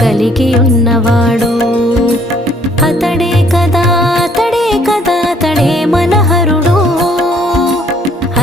కలిగి ఉన్నవాడు. అతడే కదా అతడే కదా అతడే మనహరుడు.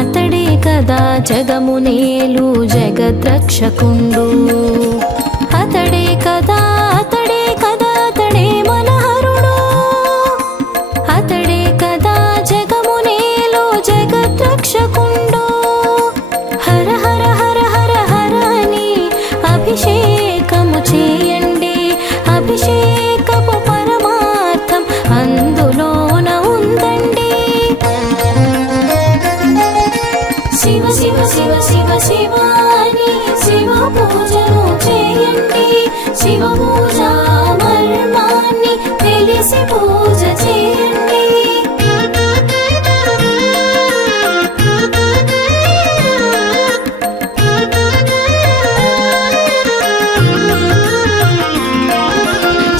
అతడే కదా జగమునేలు జగద్రక్షకుండు. అతడే కదా అతడే కదా అతడే మనహరుడు. అతడే కదా జగమునేలు జగద్రక్షకుండు. హర హర హర హర హర అని అభిషేకము చేయండి. అభిషేకపు పరమార్థం అందులోన ఉందండి. శివ శివ శివ శివ శివ అని శివ పూజను చేయండి. శివ పూజ మర్మాన్ని తెలిసి పూజ చేయండి.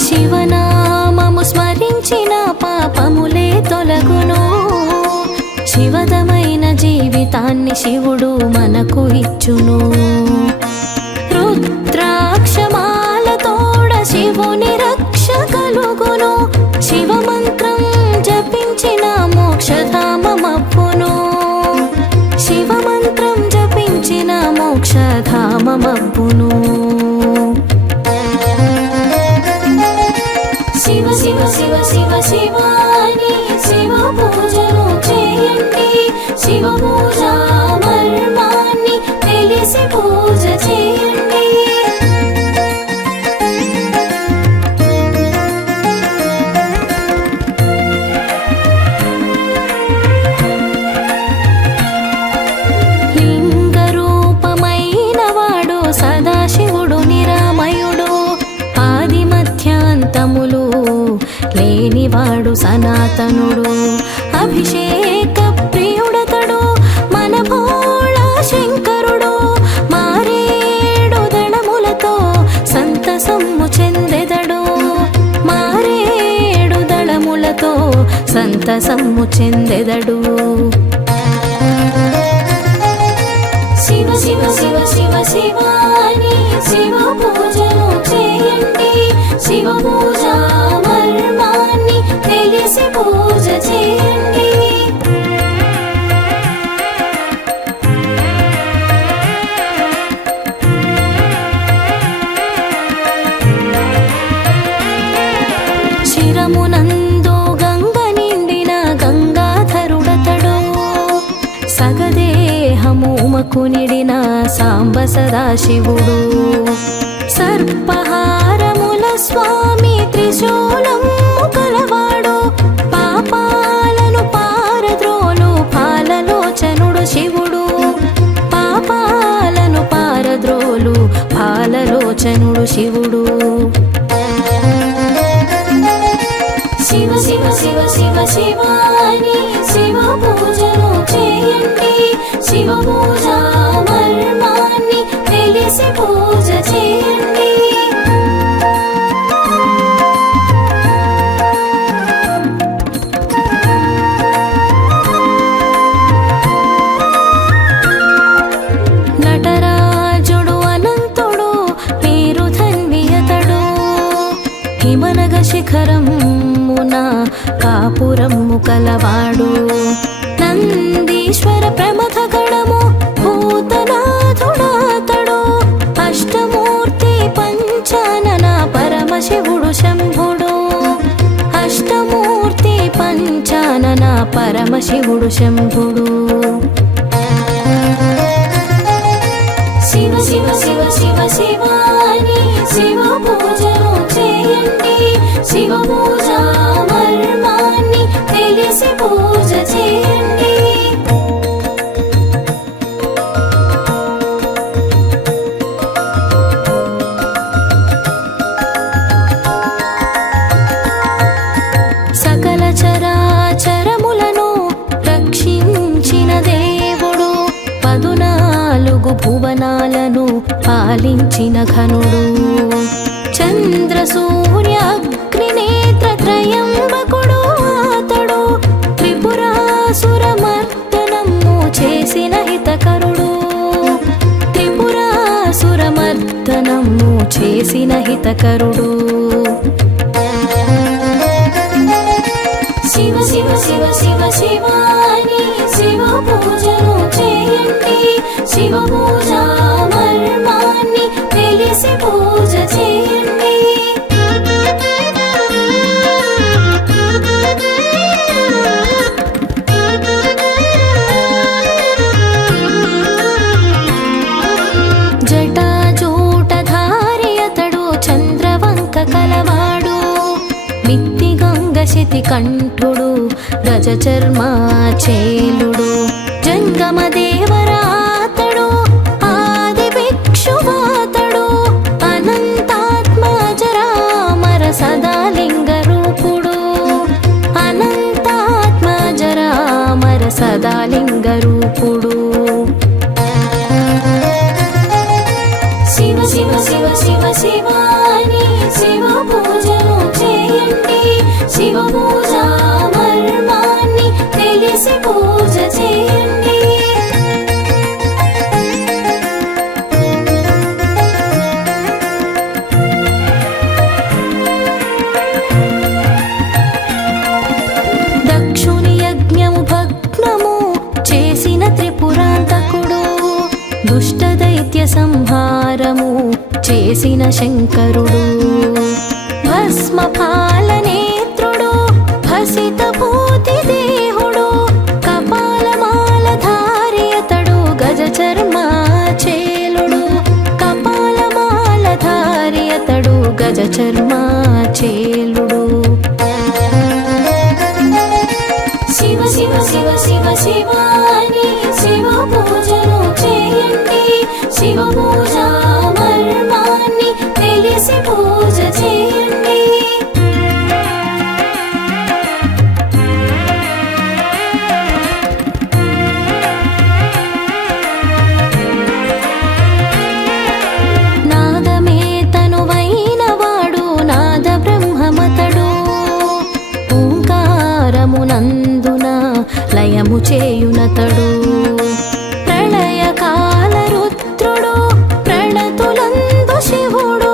శివనామము స్మరించిన పాపములే తొలగును. శివదమైన జీవితాన్ని శివుడు మనకు ఇచ్చును. రుద్రాక్షమాలతోడ శివుని రక్ష కలుగును. శివమంత్రం జపించిన మోక్షధామమప్పును. శివమంత్రం జపించిన మోక్షధామమప్పును. శివ శివ శివ శివ శివ అని శివ పూజను చేయండి. శివ పూజ మర్మాన్ని తెలిసి పూజ చేయండి. లింగ రూపమైన వాడు సదాశివుడు నిరామయుడు. ఆది మధ్యాంతములు లేనివాడు సనాతనుడు. అభిషేక ప్రియుడతడు మన భోళా శంకరుడు. మారేడు దళములతో సంతసమ్ము చెందెదడు. మారేడు దళములతో సంతసమ్ము చెందెదడు. శివ శివ శివ శివ శివ అని శివ పూజను చేయండి. శివ పూజ మర్మాన్ని తెలిసి పూజ చేయండి. శిరమునందు గంగ నిండిన గంగాధరుడతడు. సగదేహముమకు నిడిన సాంబ సదాశివుడు. సర్పహారముల స్వామి త్రిశూలము కలవాడు. పాపాలను పారద్రోలు పాలలోచనుడు శివుడు. పాపాలను పారద్రోలు పాలలోచనుడు శివుడు. శివ శివ శివ శివ శివ అని శివ పూజను చేయండి. శివ పూజ మర్మాన్ని తెలిసి పూజ చేయండి. నటరాజుడు అనంతుడు పేరు ధన్వియతడు. హిమనగ శిఖరమున కాపురము కలవాడు. నందీశ్వర ప్రమథ గణము భూతనాథుడాతడు. అష్టమూర్తి పంచానన పరమశివుడు శంభుడు. అష్టమూర్తి పంచానన పరమశివుడు శంభుడు. శివ శివ శివ శివ శివ అని శివ పూజను చేయండి. శివ పూజ మర్మాన్ని తెలిసి పూజ చేయండి. సకల చరాచరములను రక్షించిన దేవుడు. 14 భువనాలను పాలించిన ఘనుడు. చంద్ర సూర్య అగ్నినేత్ర త్రయంబకుడు అతడు. త్రిపురాసుర మర్దనము చేసిన హితకరుడు. త్రిపురాసుర మర్దనము కీర్తనము చేసిన హితకరుడు. శివ శివ శివ శివ శివ అని శివ పూజను చేయండి. శివ పూజ మర్మాన్ని తెలిసి పూజ చేయండి. జటాజూటధారి అతడు చంద్రవంక కలవాడు. మిత్తి గంగశితి కంఠుడు గజచర్మాచేలుడు. జంగమదేవరాతడు ఆది భిక్షువాతడు. అనంతాత్మజరామర సదాలింగ రూపుడు. అనంతాత్మజరామర సదాలింగ రూపుడు. శివ శివ శివ శివ శివ అని శివ పూజను చేయండి. శివ పూజ మర్మాన్ని తెలిసి పూజ చేయండి. దక్షుని యజ్ఞము భగ్నము చేసిన త్రిపురాంతకుడు. దుష్ట దైత్య సంహారము చేసిన శంకరుడు. భస్మ పాలనేత్రుడు భసిత భూతి దేహుడు. కపాలమాలధారి అతడు గజచర్మాచేలుడు. కపాలమాలధారి అతడు గజచర్మాచేలుడు. శివ శివ శివ శివ శివ అని శివ పూజను చేయండి. శివ పూజ మర్మాన్ని తెలిసి పూజ చేయండి. నాదమే తనువైన వాడు నాద బ్రహ్మమతడు. ఓంకారమునందున లయము చేయునతడు. ప్రళయకాల రుద్రుడు ప్రణతులందు శివుడు.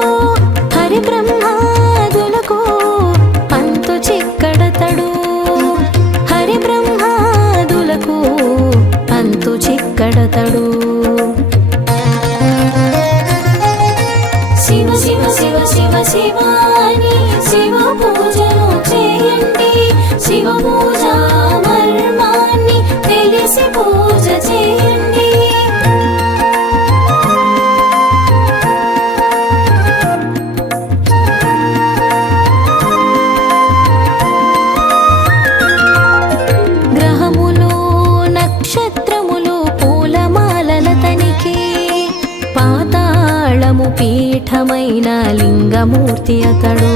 హరి బ్రహ్మాదులకు అంతు చిక్కడతడు. హరి బ్రహ్మాదులకు అంతు చిక్కడతడు. శివ శివ శివ శివ శివ అని శివ పూజను చేయండి. శివ పూజ మర్మాన్ని తెలిసి పూజ చేయండి. గ్రహములు నక్షత్రములు పూలమాలల తనికి. పాతాళము పీఠమైన లింగమూర్తి అతడు.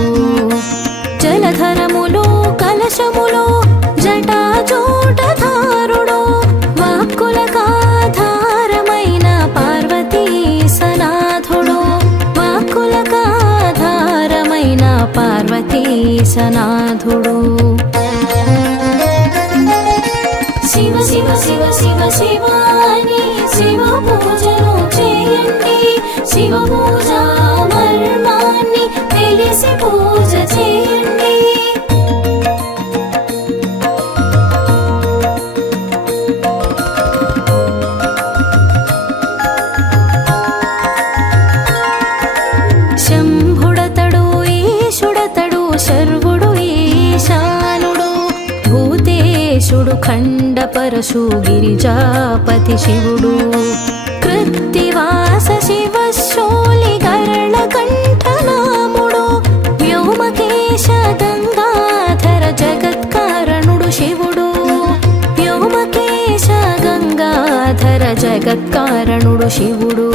జలధరములు కలశములు జటాజూటధారుడు. వాక్కులకాధారమైన పార్వతీ సనాథుడు. వాక్కులకాధారమైన పార్వతీ సనాథుడు. శివ శివ శివ శివ శివ అని శివ పూజను చేయండి. శివ పూజ మర్మాన్ని తెలిసి పూజ చేయండి. శంభుడతడు ఈశుడతడు శర్వుడు ఈశానుడు. భూతేశుడు ఖండపరశు గిరిజాపతి శివుడు. కృత్తివాస శివ శోలి గరళ కంఠనాముడు. వ్యోమకేశ గంగాధర జగత్కారణుడు శివుడు. వ్యోమకేశ గంగాధర జగత్కారణుడు శివుడు.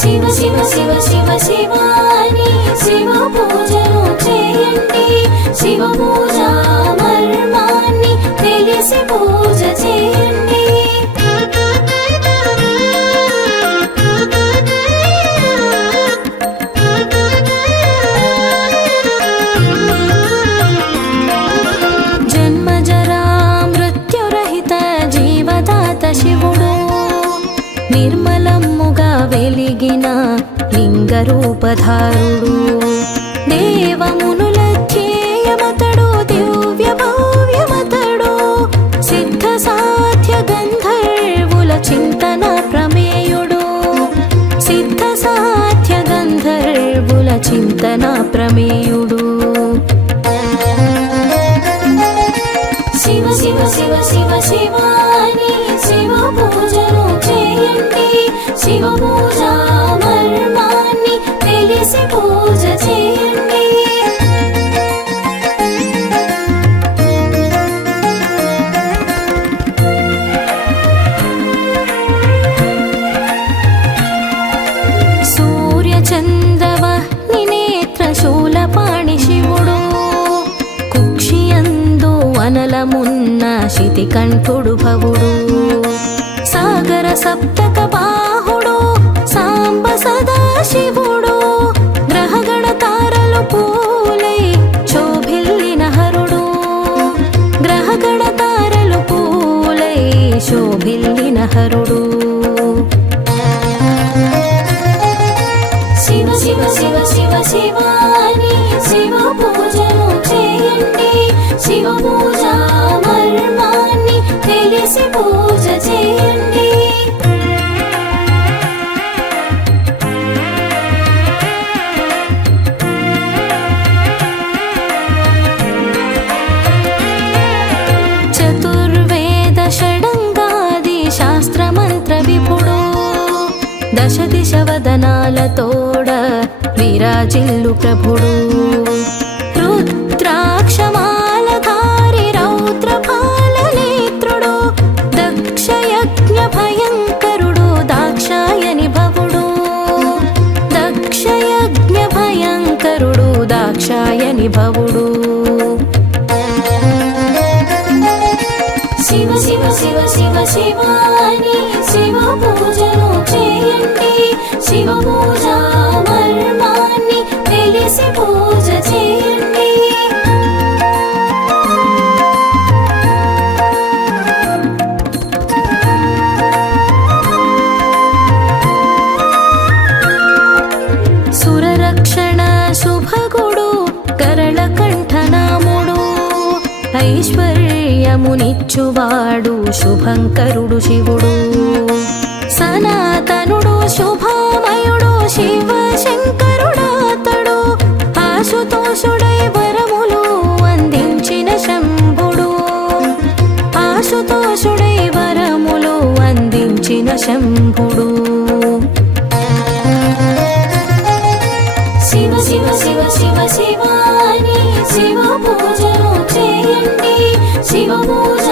శివ శివ శివ శివ శివ అని శివ పూజను చేయండి. శివ పూజ మర్మాన్ని తెలిసి పూజ చేయండి. జన్మజరా మృత్యురహిత జీవదాత శివుడు. నిర్మలమ్ముగా వెలిగిన లింగరూపధారుడు దేవమునుల ధ్యేయమతడు దివ్య భవ్యమతడు సిద్ధ సాధ్య గంధర్వుల చింతన ప్రమేయుడు సిద్ధ సాధ్య గంధర్వుల చింతన ప్రమేయుడు శివ శివ శివ శివ శివాని శివ పూజను చేయండి శివ పూజ మర్మాన్ని తెలిసి పూజ చేయండి సూర్య చంద్రవహ్ని నేత్ర శూలపాణి శివుడు కుక్షియందు వనలమున్న శితికంఠుడు భవుడు సాగర సప్తక బాహుడు సాంబ సదా శివుడు గ్రహగణ తారలు పూలై శోభిల్లిన హరుడు గ్రహగణ తారలు పూలై శోభిల్లిన హరుడు శివ శివ శివ శివ శివాని శివ పూజను చేయండి శివ పూజ మర్మాన్ని తెలిసి పూజ చేయండి చతుర్వేద షడంగాది శాస్త్రమంత్ర విపుడు దశ దిశ వదనాలతోడ విరాజిల్లు ప్రభుడు రుద్రాక్షమాలధారి రౌద్రపాల నేత్రుడు దక్షయజ్ఞ భయంకరుడు దాక్షాయని భవుడు దక్షయజ్ఞ భయంకరుడు దాక్షాయని భవుడు శివ శివ శివ శివ శివాని శివ పూజను చేయండి శివ పూజ మర్మాన్ని తెలిసి పూజ చేయండి సురరక్షణ శుభగుడు కరళ కంఠనాముడు ఐశ్వర్యమునిచ్చువాడు శుభంకరుడు శివుడు సనాతనుడు శుభమయుడు శివ శంకరుడాతడు ఆశుతోషుడై వరములు అందించిన శంభుడు ఆశుతోషుడై వరములు అందించిన శంభుడు శివ శివ శివ శివ శివాని శివ పూజను చేయండి శివ పూజ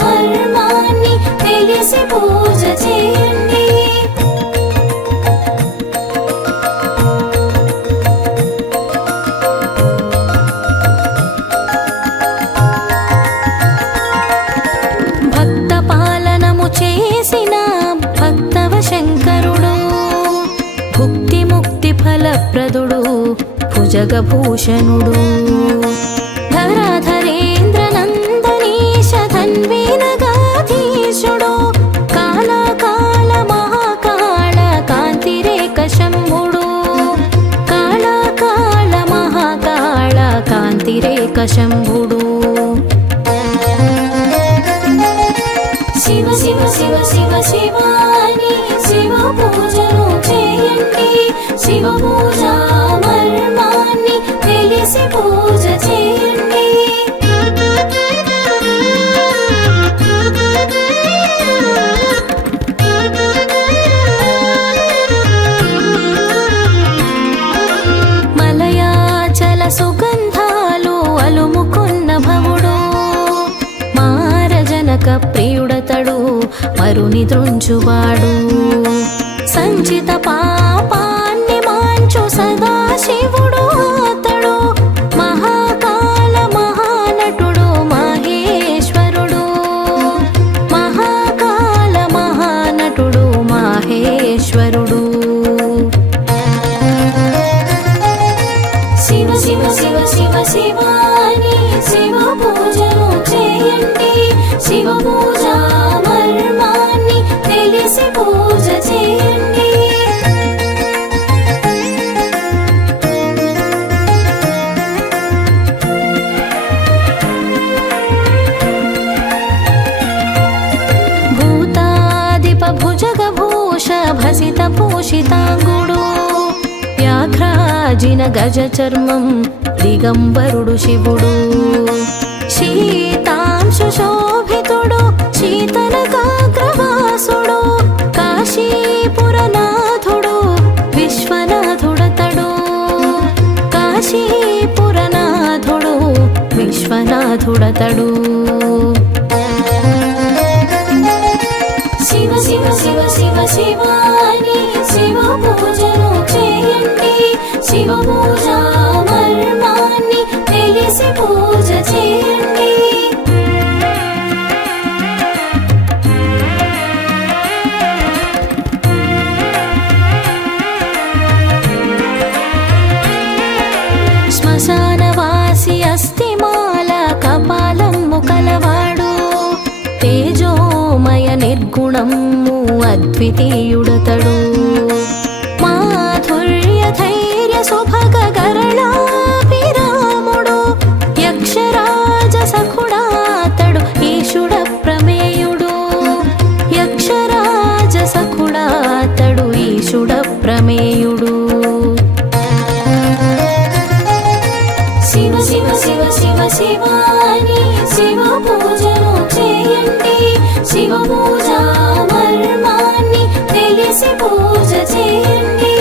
మర్మాన్ని తెలిసి పూజ చేయండి భక్త పాలనము చేసిన భక్తవ శంకరుడు భుక్తి ముక్తి ఫలప్రదుడు భుజగభూషణుడు ధరాధరేంద్ర నందనీశ ధన్వీనగాధీశుడు కాళకాల మహాకాళ కాంతిరేక శంభుడు కాళకాల మహాకాళ కాంతిరేక శంభుడు శివ శివ శివ శివ శివాని శివ పూజను చేయండి శివ పూజ మర్మాన్ని తెలిసి పూజ చేయండి మలయాచల సుగంధాలు అలుముకున్న భవుడు మారజనక ప్రియుడతడు మరుని ద్రుంచువాడు సంచిత పాపాన్ని మాంచు సదా శివుడు అతడు మహాకాల మహానటుడు మహేశ్వరుడు మహాకాల మహానటుడు మహేశ్వరుడు శివ శివ శివ శివ శివాని శివ పూజను చేయండి శివ పూజ మర్మాన్ని తెలిసి పూజ భసిత భూషితాంగుడు వ్యాఘ్రాజిన గజ చర్మం దిగంబరుడు శివుడు శీతాంశు శోభితుడు శీతనకాగ్రవాసుడు కాశీపురనాథుడు విశ్వనాథుడతడు కాశీపురనాథుడు విశ్వనాథుడతడు శివ శివ శివ శివ శివాని శివ పూజను చేయండి శివ పూజ మర్మాన్ని తెలిసి పూజ చేయండి శ్మశానవాసి అస్థిమాల కపాలము కలవాడు తేజోమయ నిర్గుణము అద్వితీయుడతడు మాధుర్య ధైర్య సుభగ గరళాభిరాముడు యక్షరాజ సఖుడాతడు ఈశుడ ప్రమేయుడు యక్షరాజ సఖుడాతడు ఈశుడ ప్రమేయుడు శివ శివ శివ శివ శివాని శివ పూజను చేయండి శివ పూజ మర్మాన్ని తెలిసి పూజ చేయండి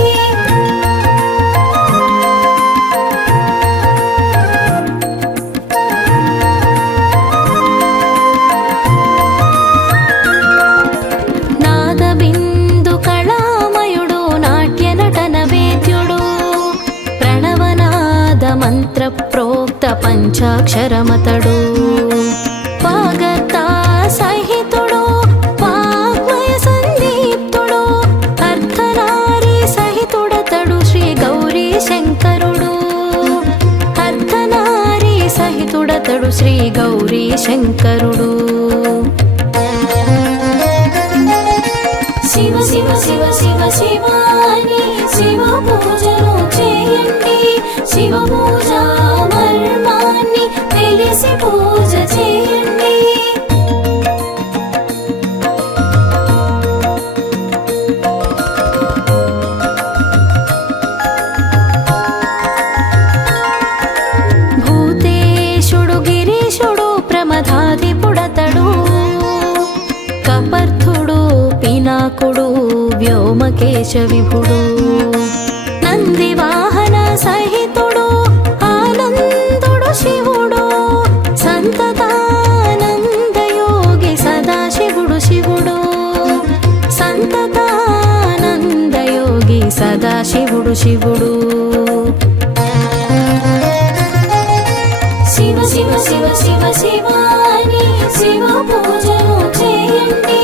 నాదబిందు కళామయుడు నాట్య నటన వేద్యుడు ప్రణవనాద మంత్ర ప్రోక్త పంచాక్షరమతడు వాగర్తా సహితుడు వాగ్మయ సందీప్తుడు అర్ధనారీ సహితుడతడు శ్రీ గౌరీ శంకరుడు అర్ధనారీ సహితుడతడు శ్రీ గౌరీ శంకరుడు శివ శివ శివ శివ శివాని శివ పూజను చేయండి శివ పూజ మర్మాన్ని తెలిసి పూజ చేయండి భూతేశుడు గిరీశుడు ప్రమథాధిపుడతడు కపర్థుడు పినాకుడు వ్యోమకేశ విభుడు నంది వాహన సహితుడు ఆనందుడు శివుడు సంతతానందయోగి సదాశివుడు శివుడు సంతతానందయోగి సదాశివుడు శివుడు శివ శివ శివ శివ శివాని శివ పూజను చేయండి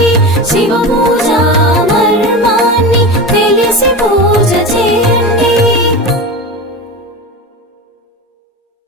శివ పూజ మర్మాన్ని తెలిసి పూజ చేయండి